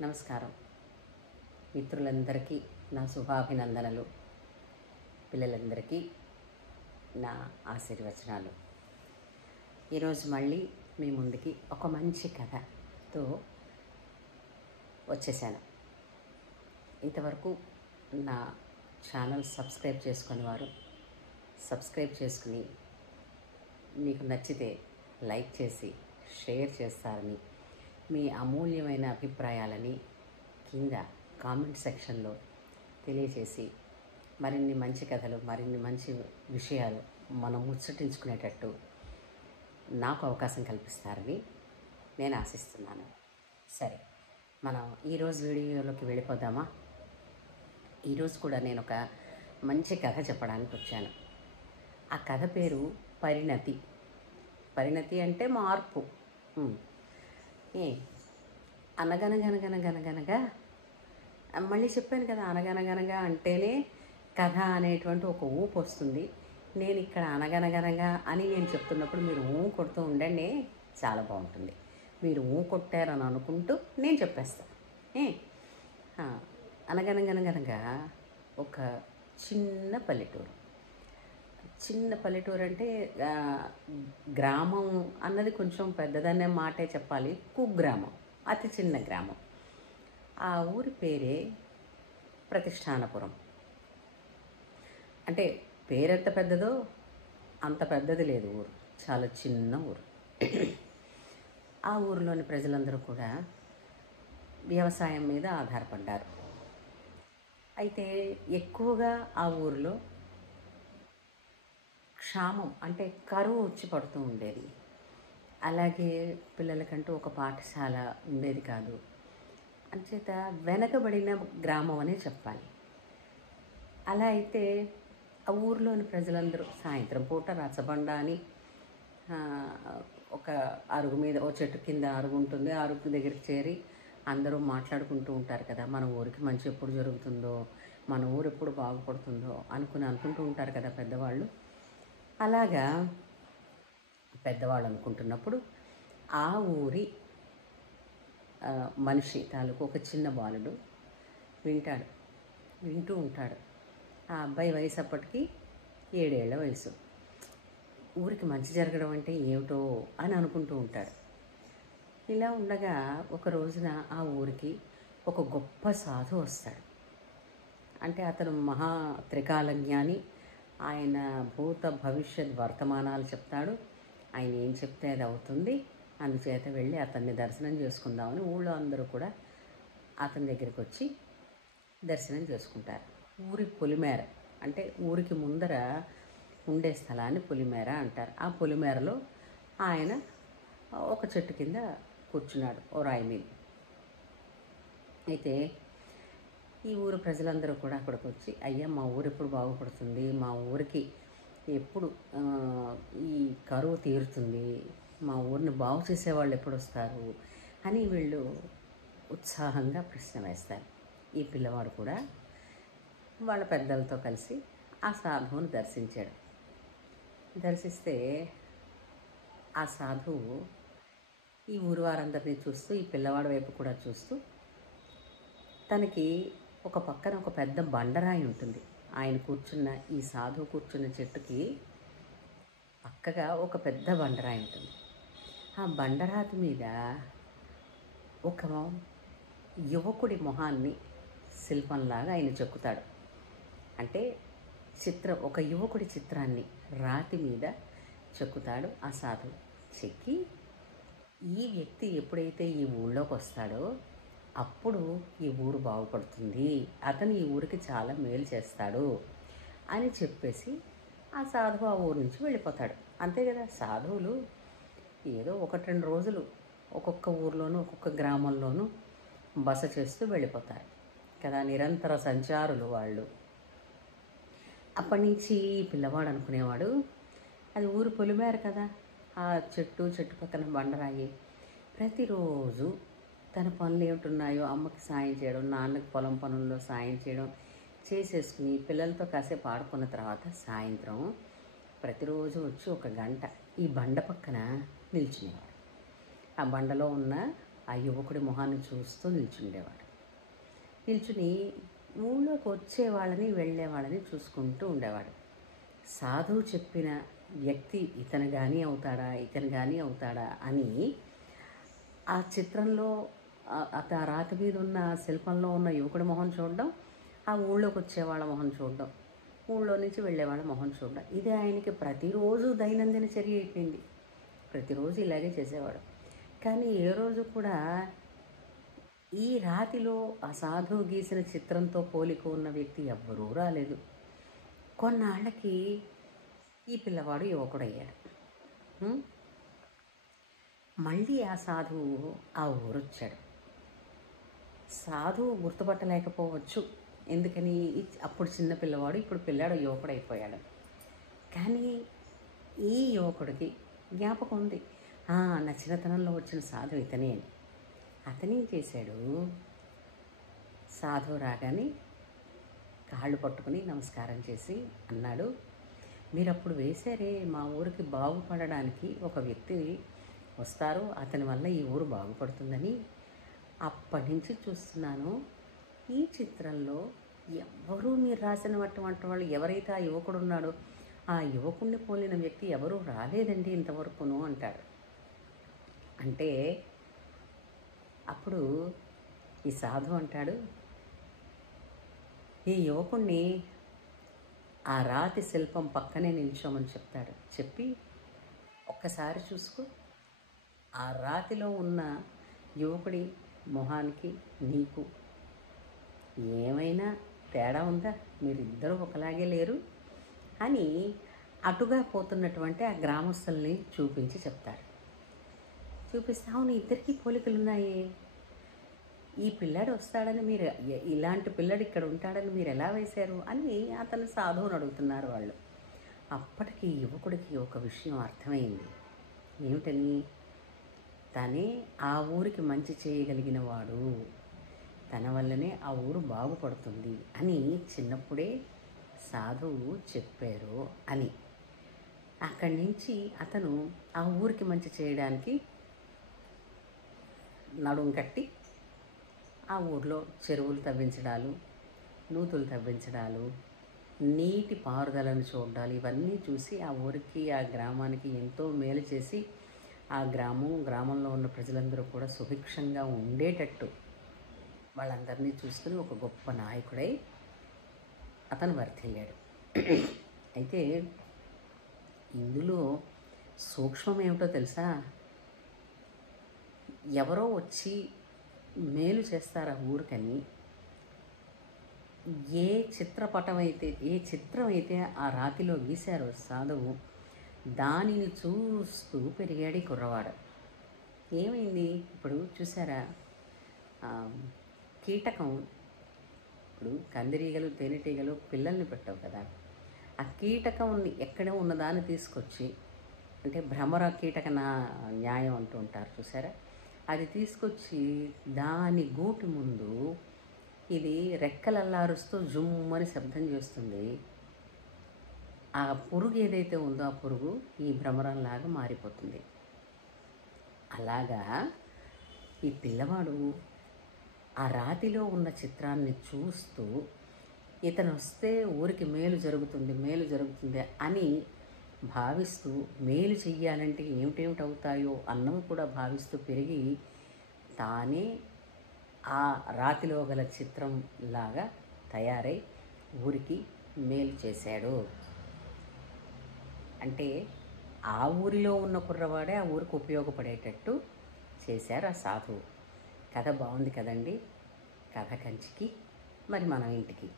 నమస్కారం. మిత్రులందరికీ నా శుభాభినందనలు. పిల్లలందరికీ నా ఆశీర్వచనాలు. ఈరోజు మళ్ళీ మీ ముందుకి ఒక మంచి కథతో వచ్చేసాను. ఇంతవరకు నా ఛానల్ సబ్స్క్రైబ్ చేసుకుని వారు సబ్స్క్రైబ్ చేసుకుని మీకు నచ్చితే లైక్ చేసి షేర్ చేస్తారని, మీ అమూల్యమైన అభిప్రాయాలని కింద కామెంట్ సెక్షన్లో తెలియజేసి మరిన్ని మంచి కథలు, మరిన్ని మంచి విషయాలు మనం ముచ్చటించుకునేటట్టు నాకు అవకాశం కల్పిస్తారని నేను ఆశిస్తున్నాను. సరే, మనం ఈరోజు వీడియోలోకి వెళ్ళిపోదామా? ఈరోజు కూడా నేను ఒక మంచి కథ చెప్పడానికి వచ్చాను. ఆ కథ పేరు పరిణతి. పరిణతి అంటే మార్పు. అనగనగనగనగనగనగా మళ్ళీ చెప్పాను కదా, అనగనగనగా అంటేనే కథ అనేటువంటి ఒక ఊపు వస్తుంది. నేను ఇక్కడ అనగనగనగా అని నేను చెప్తున్నప్పుడు మీరు కొడుతూ ఉండండి, చాలా బాగుంటుంది. మీరు కొట్టారని అనుకుంటూ నేను చెప్పేస్తాను. అనగనగనగనగా ఒక చిన్న పల్లెటూరు. చిన్న పల్లెటూరు అంటే గ్రామం అన్నది కొంచెం పెద్దదనే మాటే చెప్పాలి. కుగ్రామం, అతి చిన్న గ్రామం. ఆ ఊరి పేరే ప్రతిష్టానపురం. అంటే పేరెంత పెద్దదో అంత పెద్దది లేదు ఊరు, చాలా చిన్న ఊరు. ఆ ఊరిలోని ప్రజలందరూ కూడా వ్యవసాయం మీద ఆధారపడ్డారు. అయితే ఎక్కువగా ఆ ఊరిలో క్షామం అంటే కరువు వచ్చి పడుతూ ఉండేది. అలాగే పిల్లలకంటూ ఒక పాఠశాల ఉండేది కాదు. అంచేత వెనకబడిన గ్రామం అనే చెప్పాలి. అలా అయితే ఆ ఊరిలోని ప్రజలందరూ సాయంత్రం పూట రచ్చబండ అని ఒక అరుగు మీద, ఓ చెట్టు కింద అరుగు ఉంటుంది, ఆ అరుగు దగ్గరికి చేరి అందరూ మాట్లాడుకుంటూ ఉంటారు కదా, మన ఊరికి మంచి ఎప్పుడు జరుగుతుందో, మన ఊరు ఎప్పుడు బాగుపడుతుందో అనుకుంటూ ఉంటారు కదా పెద్దవాళ్ళు. అలాగా పెద్దవాళ్ళు అనుకుంటున్నప్పుడు ఆ ఊరి మనిషి తాలూకు ఒక చిన్న బాలుడు వింటూ ఉంటాడు. ఆ అబ్బాయి వయసు అప్పటికి 7 ఏళ్ల వయసు. ఊరికి మంచి జరగడం అంటే ఏమిటో అని అనుకుంటూ ఉంటాడు. ఇలా ఉండగా ఒక రోజున ఆ ఊరికి ఒక గొప్ప సాధు వస్తాడు. అంటే అతను మహా త్రికాలజ్ఞాని. ఆయన భూత భవిష్యత్ వర్తమానాలు చెప్తాడు. ఆయన ఏం చెప్తే అది అవుతుంది. అందుచేత వెళ్ళి అతన్ని దర్శనం చేసుకుందామని ఊళ్ళో అందరూ కూడా అతని దగ్గరికి వచ్చి దర్శనం చేసుకుంటారు. ఊరి పొలిమేర, అంటే ఊరికి ముందర ఉండే స్థలాన్ని పొలిమేర అంటారు. ఆ పొలిమేరలో ఆయన ఒక చెట్టు కింద కూర్చున్నాడు, ఓ రాయి మీద. అయితే ఈ ఊరు ప్రజలందరూ కూడా అక్కడికి వచ్చి, అయ్యా మా ఊరు ఎప్పుడు బాగుపడుతుంది, మా ఊరికి ఎప్పుడు ఈ కరువు తీరుతుంది, మా ఊరిని బాగు చేసేవాళ్ళు ఎప్పుడు వస్తారు అని వీళ్ళు ఉత్సాహంగా ప్రశ్న వేస్తారు. ఈ పిల్లవాడు కూడా వాళ్ళ పెద్దలతో కలిసి ఆ సాధువును దర్శించాడు. దర్శిస్తే ఆ సాధువు ఈ ఊరు వారందరినీ చూస్తూ, ఈ పిల్లవాడి వైపు కూడా చూస్తూ, తనకి ఒక పక్కన ఒక పెద్ద బండరాయి ఉంటుంది. ఈ సాధువు కూర్చున్న చెట్టుకి పక్కగా ఒక పెద్ద బండరాయి ఉంటుంది. ఆ బండరాతి మీద ఒక యువకుడి మొహాన్ని శిల్పంలాగా ఆయన చెక్కుతాడు. అంటే ఒక యువకుడి చిత్రాన్ని రాతి మీద చెక్కుతాడు ఆ సాధువు. చెక్కి ఈ వ్యక్తి ఎప్పుడైతే ఈ ఊళ్ళోకి వస్తాడో అప్పుడు ఈ ఊరు బాగుపడుతుంది, అతను ఈ ఊరికి చాలా మేలు చేస్తాడు అని చెప్పేసి ఆ సాధువు ఆ ఊరు నుంచి వెళ్ళిపోతాడు. అంతే కదా, సాధువులు ఏదో 1-2 రోజులు ఒక్కొక్క ఊర్లోనూ ఒక్కొక్క గ్రామంలోనూ బస చేస్తూ వెళ్ళిపోతారు కదా, నిరంతర సంచారులు వాళ్ళు. అప్పటి నుంచి పిల్లవాడు అనుకునేవాడు, అది ఊరు పొలిమేర కదా, ఆ చెట్టు పక్కన బండరాయి. ప్రతిరోజు తన పనులు ఏమిటున్నాయో అమ్మకి సాయం చేయడం, నాన్నకి పొలం పనుల్లో సాయం చేయడం చేసేసుకుని పిల్లలతో కాసేపు ఆడుకున్న తర్వాత సాయంత్రం ప్రతిరోజు వచ్చి 1 గంట ఈ బండ పక్కన నిల్చునేవాడు. ఆ బండలో ఉన్న ఆ యువకుడి మొహాన్ని చూస్తూ నిల్చుండేవాడు. నిల్చుని ఊళ్ళోకి వచ్చే వాళ్ళని వెళ్ళే వాళ్ళని చూసుకుంటూ ఉండేవాడు. సాధువు చెప్పిన వ్యక్తి ఇతను కానీ అవుతాడా అని ఆ చిత్రంలో ఆ రాతి మీద ఉన్న శిల్పంలో ఉన్న యువకుడి మొహం చూడడం, ఆ ఊళ్ళోకి వచ్చేవాళ్ళ మొహం చూడడం, ఊళ్ళో నుంచి వెళ్ళేవాళ్ళ మొహం చూడడం, ఇది ఆయనకి ప్రతిరోజు దైనందిన చర్య అయిపోయింది. ప్రతిరోజు ఇలాగే చేసేవాడు. కానీ ఏ రోజు కూడా ఈ రాతిలో ఆ సాధువు గీసిన చిత్రంతో పోలిక ఉన్న వ్యక్తి ఎవ్వరూ రాలేదు. కొన్నాళ్ళకి ఈ పిల్లవాడు యువకుడయ్యాడు. మళ్ళీ ఆ సాధువు ఆ ఊరొచ్చాడు. సాధువు గుర్తుపట్టలేకపోవచ్చు, ఎందుకని అప్పుడు చిన్న పిల్లవాడు, ఇప్పుడు పిల్లాడు యువకుడైపోయాడు. కానీ ఈ యువకుడికి జ్ఞాపకం ఉంది, నా చిన్నతనంలో వచ్చిన సాధువు ఇతనే అని. అతనేం చేశాడు, సాధువు రాగానే కాళ్ళు పట్టుకుని నమస్కారం చేసి అన్నాడు, మీరు అప్పుడు వేశారే మా ఊరికి బాగుపడడానికి ఒక వ్యక్తి వస్తారు, అతని వల్ల ఈ ఊరు బాగుపడుతుందని, అప్పటి నుంచి చూస్తున్నాను. ఈ చిత్రంలో ఎవరూ మీరు రాసినటువంటి వాళ్ళు ఎవరైతే ఆ యువకుడు ఉన్నాడో ఆ యువకుడిని పోలిన వ్యక్తి ఎవరూ రాలేదండి ఇంతవరకును అంటాడు. అంటే అప్పుడు ఈ సాధువు అంటాడు, ఈ యువకుణ్ణి ఆ రాతి శిల్పం పక్కనే నిల్చోమని చెప్తాడు. చెప్పి ఒక్కసారి చూసుకో, ఆ రాతిలో ఉన్న యువకుడి మొహానికి నీకు ఏమైనా తేడా ఉందా, మీరిద్దరూ ఒకలాగే లేరు అని అటుగా పోతున్నటువంటి ఆ గ్రామస్తుల్ని చూపించి చెప్తాడు. చూపిస్తే అవును ఇద్దరికీ పోలికలు ఉన్నాయి, ఈ పిల్లాడు వస్తాడని మీరు, ఇలాంటి పిల్లాడు ఇక్కడ ఉంటాడని మీరు ఎలా వేశారు అని అతను సాధువుని అడుగుతున్నారు వాళ్ళు. అప్పటికి యువకుడికి ఒక విషయం అర్థమైంది. ఏమిటని, తనే ఆ ఊరికి మంచి చేయగలిగిన వాడు, తన వల్లనే ఆ ఊరు బాగుపడుతుంది అని చిన్నప్పుడే సాధువు చెప్పారు అని. అక్కడి నుంచి అతను ఆ ఊరికి మంచి చేయడానికి నడుం కట్టి ఆ ఊర్లో చెరువులు తవ్వించడాలు, నూతులు తవ్వించడాలు, నీటి పారుదలను చూడాలి, ఇవన్నీ చూసి ఆ ఊరికి ఆ గ్రామానికి ఎంతో మేలు చేసి ఆ గ్రామంలో ఉన్న ప్రజలందరూ కూడా సుభిక్షంగా ఉండేటట్టు వాళ్ళందరినీ చూసుకుని ఒక గొప్ప నాయకుడై అతను వర్ధిల్లాడు. అయితే ఇందులో సూక్ష్మం ఏమిటో తెలుసా, ఎవరో వచ్చి మేలు చేస్తారా ఊరికని ఏ చిత్రం అయితే ఆ రాతిలో గీశారో సాధువు, దానిని చూస్తూ పెరిగాడు ఈ కుర్రవాడు. ఏమైంది ఇప్పుడు చూసారా, కీటకం, ఇప్పుడు కందిరీగలు తేనెటీగలు పిల్లల్ని పెట్టవు కదా, ఆ కీటకం ఎక్కడ ఉన్నదాన్ని తీసుకొచ్చి, అంటే భ్రమర కీటక న్యాయం అంటూ ఉంటారు చూసారా, అది తీసుకొచ్చి దాని గూటి ముందు ఇది రెక్కలల్లారుస్తూ జుమ్మని శబ్దం చేస్తుంది. ఆ పురుగు ఏదైతే ఉందో ఆ పురుగు ఈ భ్రమరంలాగా మారిపోతుంది. అలాగా ఈ పిల్లవాడు ఆ రాతిలో ఉన్న చిత్రాన్ని చూస్తూ ఇతను వస్తే ఊరికి మేలు జరుగుతుంది అని భావిస్తూ, మేలు చెయ్యాలంటే ఏమిటేమిటి అవుతాయో అన్నవి కూడా భావిస్తూ పెరిగి తానే ఆ రాతిలో గల చిత్రం లాగా తయారై ఊరికి మేలు చేశాడు. అంటే ఆ ఊరిలో ఉన్న కుర్రవాడే ఆ ఊరికి ఉపయోగపడేటట్టు చేశారు ఆ సాధువు. కథ బాగుంది కదండి. కథ కంచికి, మరి మనం ఇంటికి.